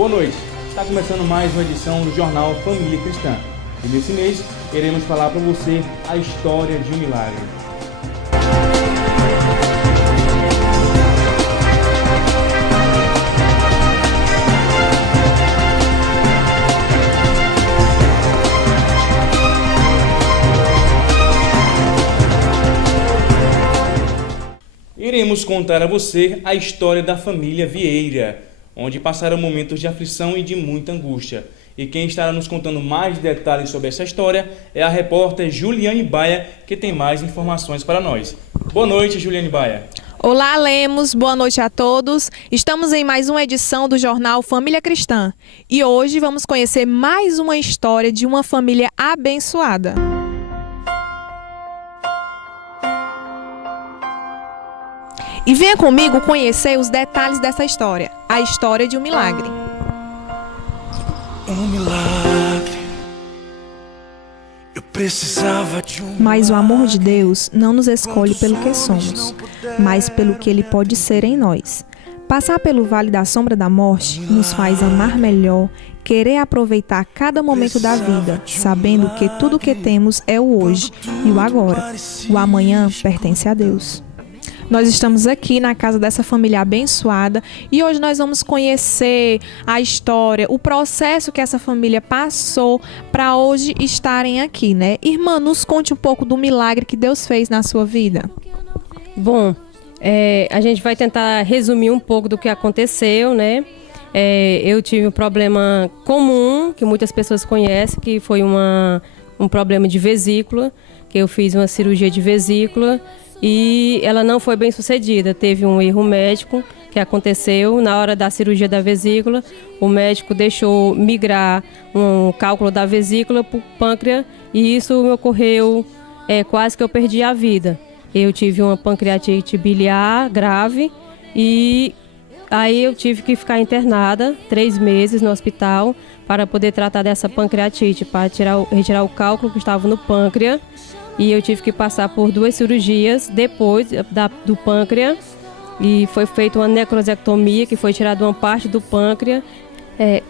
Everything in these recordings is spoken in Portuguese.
Boa noite, está começando mais uma edição do Jornal Família Cristã. E nesse mês, iremos falar para você a história de um milagre. Iremos contar a você a história da família Vieira, onde passaram momentos de aflição e de muita angústia. E quem estará nos contando mais detalhes sobre essa história é a repórter Juliane Baia, que tem mais informações para nós. Boa noite, Juliane Baia. Olá, Lemos. Boa noite a todos. Estamos em mais uma edição do Jornal Família Cristã. E hoje vamos conhecer mais uma história de uma família abençoada. E venha comigo conhecer os detalhes dessa história, a história de um milagre. Um milagre. Eu precisava de um. Mas o amor de Deus não nos escolhe pelo que somos, mas pelo que Ele pode ser em nós. Passar pelo vale da sombra da morte nos faz amar melhor, querer aproveitar cada momento da vida, sabendo que tudo o que temos é o hoje e o agora. O amanhã pertence a Deus. Nós estamos aqui na casa dessa família abençoada e hoje nós vamos conhecer a história, o processo que essa família passou para hoje estarem aqui, né? Irmã, nos conte um pouco do milagre que Deus fez na sua vida. Bom, a gente vai tentar resumir um pouco do que aconteceu, né? Eu tive um problema comum, que muitas pessoas conhecem, que foi um problema de vesícula, que eu fiz uma cirurgia de vesícula. E ela não foi bem sucedida, teve um erro médico que aconteceu na hora da cirurgia da vesícula. O médico deixou migrar um cálculo da vesícula para o pâncreas e isso me ocorreu, quase que eu perdi a vida. Eu tive uma pancreatite biliar grave e aí eu tive que ficar internada 3 meses no hospital para poder tratar dessa pancreatite, para retirar o cálculo que estava no pâncreas. E eu tive que passar por 2 cirurgias depois do pâncreas. E foi feita uma necrosectomia, que foi tirada uma parte do pâncreas.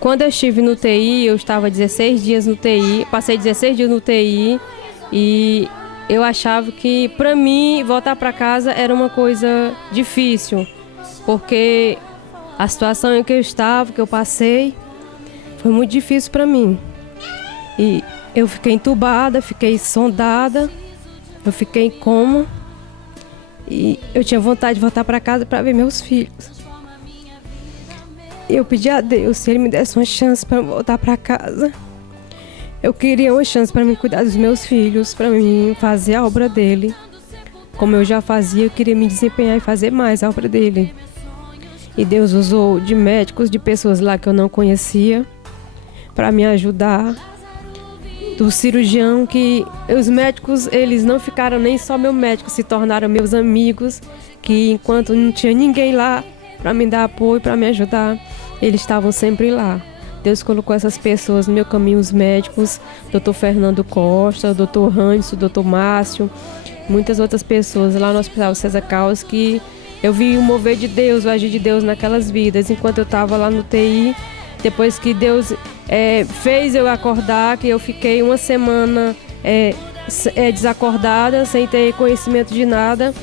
Quando eu estive no UTI, eu estava 16 dias no UTI. Passei 16 dias no UTI. E eu achava que, para mim, voltar para casa era uma coisa difícil. Porque a situação em que eu estava, que eu passei, foi muito difícil para mim. E eu fiquei entubada, fiquei sondada, eu fiquei em coma e eu tinha vontade de voltar para casa para ver meus filhos. Eu pedi a Deus se Ele me desse uma chance para voltar para casa. Eu queria uma chance para me cuidar dos meus filhos, para mim fazer a obra dele. Como eu já fazia, eu queria me desempenhar e fazer mais a obra dele. E Deus usou de médicos, de pessoas lá que eu não conhecia, para me ajudar. Do cirurgião, que os médicos, eles não ficaram nem só meu médico, se tornaram meus amigos, que enquanto não tinha ninguém lá para me dar apoio, para me ajudar, eles estavam sempre lá. Deus colocou essas pessoas no meu caminho, os médicos, Dr. Fernando Costa, Dr. Randes, Dr. Márcio, muitas outras pessoas lá no Hospital César Carlos, que eu vi o mover de Deus, o agir de Deus naquelas vidas, enquanto eu estava lá no TI. Depois que Deus fez eu acordar, que eu fiquei uma semana desacordada, sem ter conhecimento de nada,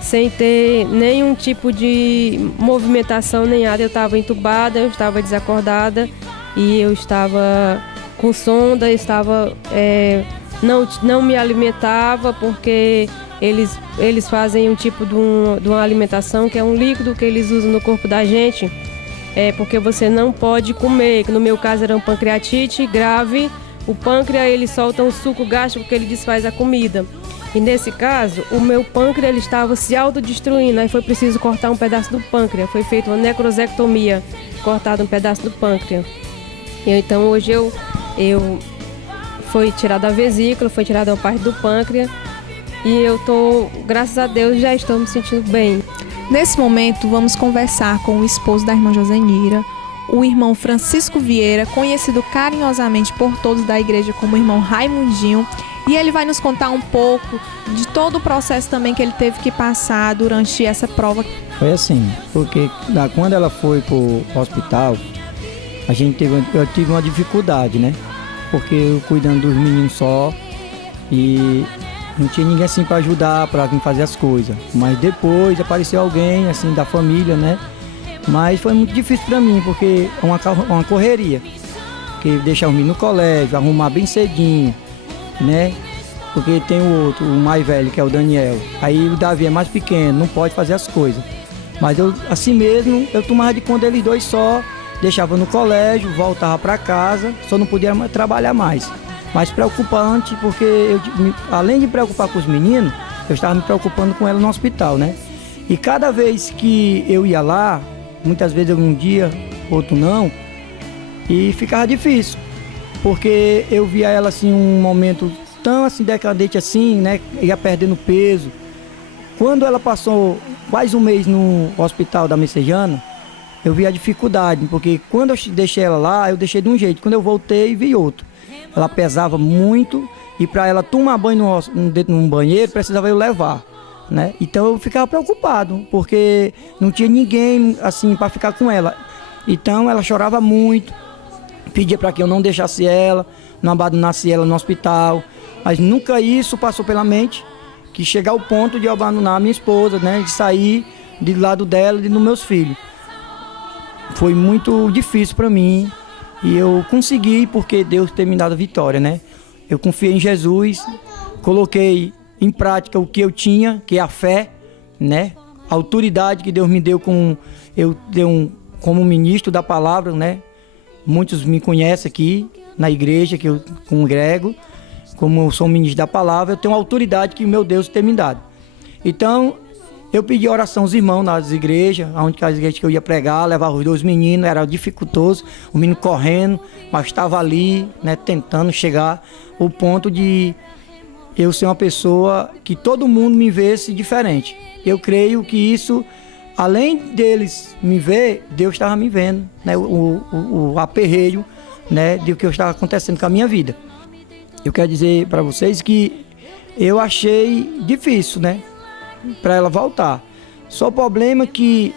sem ter nenhum tipo de movimentação, nem nada. Eu estava entubada, eu estava desacordada e eu estava com sonda, não me alimentava porque eles fazem um tipo de uma alimentação que é um líquido que eles usam no corpo da gente. Porque você não pode comer, que no meu caso era uma pancreatite grave, o pâncreas ele solta um suco gástrico que ele desfaz a comida. E nesse caso, o meu pâncreas ele estava se autodestruindo, aí foi preciso cortar um pedaço do pâncreas, foi feita uma necrosectomia, cortado um pedaço do pâncreas. E então hoje foi tirada a vesícula, foi tirada uma parte do pâncreas e eu graças a Deus, já estou me sentindo bem. Nesse momento, vamos conversar com o esposo da irmã Josenira, o irmão Francisco Vieira, conhecido carinhosamente por todos da igreja como irmão Raimundinho, e ele vai nos contar um pouco de todo o processo também que ele teve que passar durante essa prova. Foi assim, porque quando ela foi pro hospital, eu tive uma dificuldade, né? Porque eu cuidando dos meninos só e não tinha ninguém assim para ajudar, para vir fazer as coisas. Mas depois apareceu alguém assim da família, né? Mas foi muito difícil para mim, porque é uma correria. Porque deixar os meninos no colégio, arrumar bem cedinho, né? Porque tem o outro, o mais velho, que é o Daniel. Aí o Davi é mais pequeno, não pode fazer as coisas. Mas eu, assim mesmo, eu tomava de conta deles dois só, deixava no colégio, voltava para casa, só não podia trabalhar mais. Mas preocupante, porque além de preocupar com os meninos, eu estava me preocupando com ela no hospital, né? E cada vez que eu ia lá, muitas vezes um dia, outro não, e ficava difícil, porque eu via ela assim, um momento tão assim decadente assim, né? Ia perdendo peso. Quando ela passou quase um mês no hospital da Messejana, eu vi a dificuldade, porque quando eu deixei ela lá, eu deixei de um jeito. Quando eu voltei, vi outro. Ela pesava muito e para ela tomar banho num banheiro, precisava eu levar, né? Então eu ficava preocupado, porque não tinha ninguém assim para ficar com ela. Então ela chorava muito, pedia para que eu não deixasse ela, não abandonasse ela no hospital. Mas nunca isso passou pela mente, que chegar ao ponto de eu abandonar a minha esposa, né? De sair do lado dela e dos meus filhos. Foi muito difícil para mim e eu consegui porque Deus tem me dado a vitória, né? Eu confiei em Jesus, coloquei em prática o que eu tinha, que é a fé, né? A autoridade que Deus me deu como ministro da palavra, né? Muitos me conhecem aqui na igreja que eu congrego. Como eu sou um ministro da palavra, eu tenho a autoridade que o meu Deus tem me dado. Então, eu pedi oração aos irmãos nas igrejas, onde as igrejas que eu ia pregar, levava os dois meninos, era dificultoso, o menino correndo, mas estava ali, né, tentando chegar ao ponto de eu ser uma pessoa que todo mundo me vesse diferente. Eu creio que isso, além deles me ver, Deus estava me vendo, né, o aperreio, né, do que estava acontecendo com a minha vida. Eu quero dizer para vocês que eu achei difícil, né, para ela voltar. Só o problema é que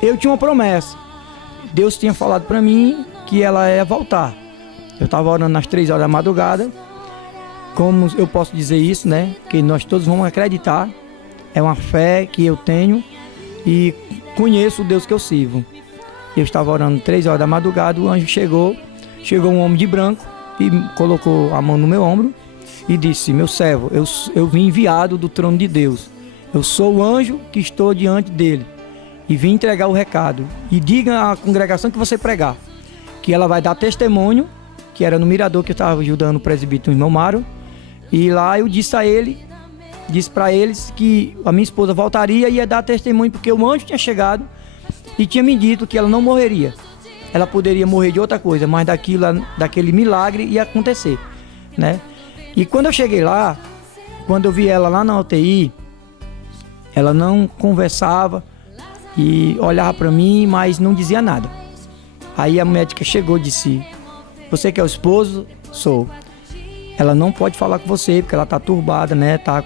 eu tinha uma promessa. Deus tinha falado para mim que ela ia voltar. Eu estava orando às 3 horas da madrugada. Como eu posso dizer isso, né, que nós todos vamos acreditar. É uma fé que eu tenho e conheço o Deus que eu sirvo. Eu estava orando 3 horas da madrugada, o anjo chegou um homem de branco e colocou a mão no meu ombro e disse: meu servo, eu vim enviado do trono de Deus. Eu sou o anjo que estou diante dele e vim entregar o recado. E diga à congregação que você pregar, que ela vai dar testemunho, que era no mirador que eu estava ajudando o presbítero irmão Mário. E lá eu disse para eles que a minha esposa voltaria e ia dar testemunho, porque o anjo tinha chegado e tinha me dito que ela não morreria. Ela poderia morrer de outra coisa, mas daquele milagre ia acontecer, né? E quando eu cheguei lá, quando eu vi ela lá na UTI, ela não conversava e olhava para mim, mas não dizia nada. Aí a médica chegou e disse: você que é o esposo? Sou. Ela não pode falar com você, porque ela tá turbada, né? Tá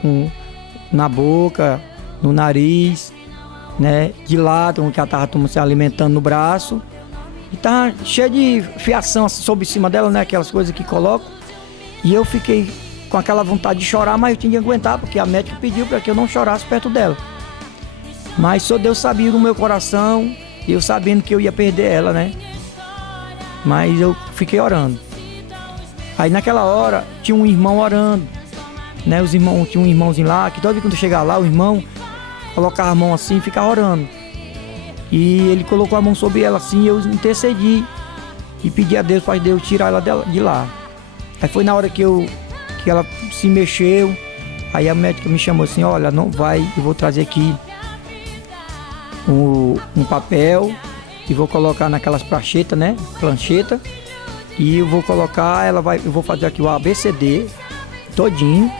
na boca, no nariz, né? De lado, que ela tava se alimentando no braço. E tá cheia de fiação sob cima dela, né? Aquelas coisas que colocam. E eu fiquei com aquela vontade de chorar, mas eu tinha que aguentar, porque a médica pediu para que eu não chorasse perto dela. Mas só Deus sabia do meu coração, e eu sabendo que eu ia perder ela, né? Mas eu fiquei orando. Aí naquela hora tinha um irmão orando, né? Tinha um irmãozinho lá, que toda vez que eu chegava lá, o irmão colocava a mão assim e ficava orando. E ele colocou a mão sobre ela assim, e eu intercedi e pedi a Deus para Deus tirar ela de lá. Aí foi na hora que ela se mexeu, aí a médica me chamou assim: olha, não vai, eu vou trazer aqui um papel e vou colocar naquelas pranchetas, né? Plancheta. E eu vou colocar, eu vou fazer aqui o ABCD todinho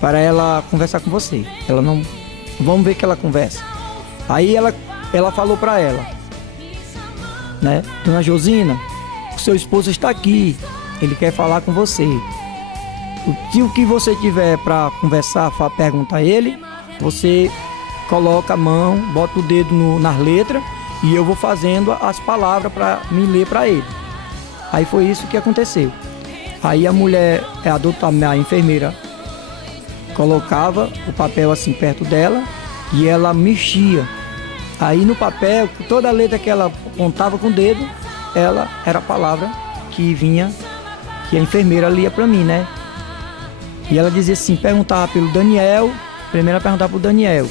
para ela conversar com você. Ela não, vamos ver que ela conversa. Aí ela falou para ela, né? Dona Josina, o seu esposo está aqui, ele quer falar com você. O que você tiver para conversar, pergunta a ele, você coloca a mão, bota o dedo nas letras e eu vou fazendo as palavras para me ler para ele. Aí foi isso que aconteceu. Aí a mulher, a enfermeira, colocava o papel assim perto dela e ela mexia. Aí no papel, toda a letra que ela apontava com o dedo, ela era a palavra que vinha, que a enfermeira lia para mim, né? E ela dizia assim, perguntava pelo Daniel, primeiro ela perguntava pro Daniel,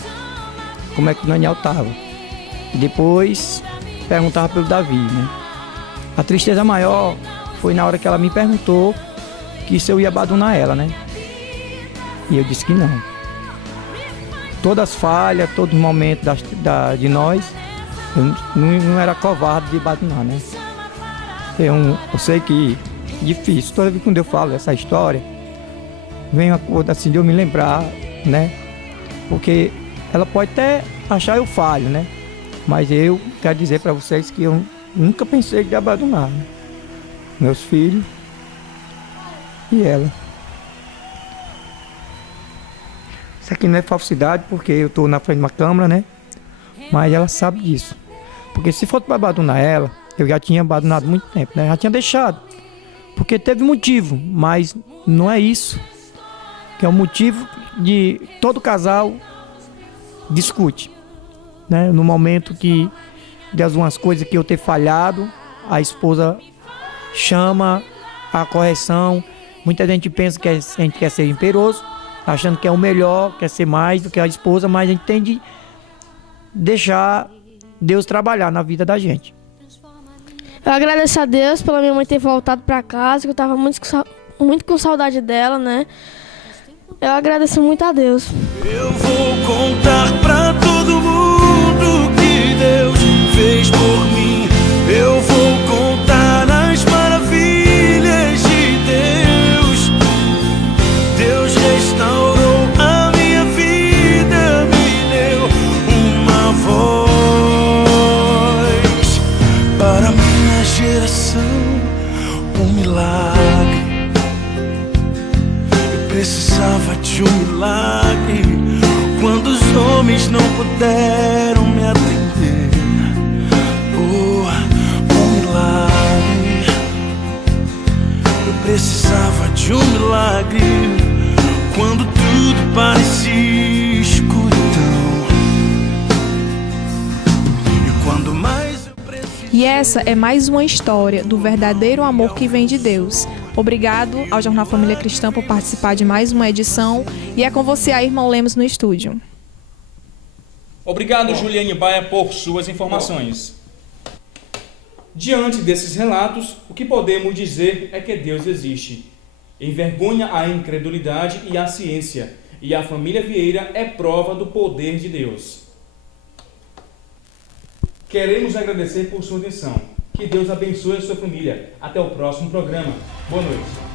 como é que o Daniel estava. Depois perguntava pelo Davi, né? A tristeza maior foi na hora que ela me perguntou que se eu ia abandonar ela, né? E eu disse que não. Todas as falhas, todos os momentos de nós, eu não era covarde de abandonar, né? Eu sei que é difícil. Toda vez que eu falo essa história, vem uma coisa assim de eu me lembrar, né? Porque ela pode até achar eu falho, né? Mas eu quero dizer para vocês que eu nunca pensei de abandonar, né? Meus filhos e ela. Isso aqui não é falsidade, porque eu estou na frente de uma câmera, né? Mas ela sabe disso. Porque se fosse para abandonar ela, eu já tinha abandonado há muito tempo, né? Já tinha deixado. Porque teve motivo, mas não é isso. Que é o motivo de todo casal discute, né? No momento que de algumas coisas que eu ter falhado, a esposa chama a correção. Muita gente pensa que a gente quer ser imperoso, achando que é o melhor, quer ser mais do que a esposa, mas a gente tem de deixar Deus trabalhar na vida da gente. Eu agradeço a Deus pela minha mãe ter voltado para casa, que eu estava muito com saudade dela, né? Eu agradeço muito a Deus. Eu vou contar pra todo mundo que Deus fez por mim. Eu vou contar as maravilhas de Deus. Deus restaurou a minha vida, me deu uma voz para minha geração, um milagre. Eu precisava de um milagre quando os homens não puderam me atender. Oh, um milagre. Eu precisava de um milagre quando tudo parecia escuridão. E quando mais eu precisava... E essa é mais uma história do verdadeiro amor que vem de Deus. Obrigado ao Jornal Família Cristã por participar de mais uma edição. E é com você aí, irmão Lemos, no estúdio. Obrigado, Juliane Baia, por suas informações. Diante desses relatos, o que podemos dizer é que Deus existe. Envergonha a incredulidade e a ciência, e a família Vieira é prova do poder de Deus. Queremos agradecer por sua atenção. Que Deus abençoe a sua família. Até o próximo programa. Boa noite.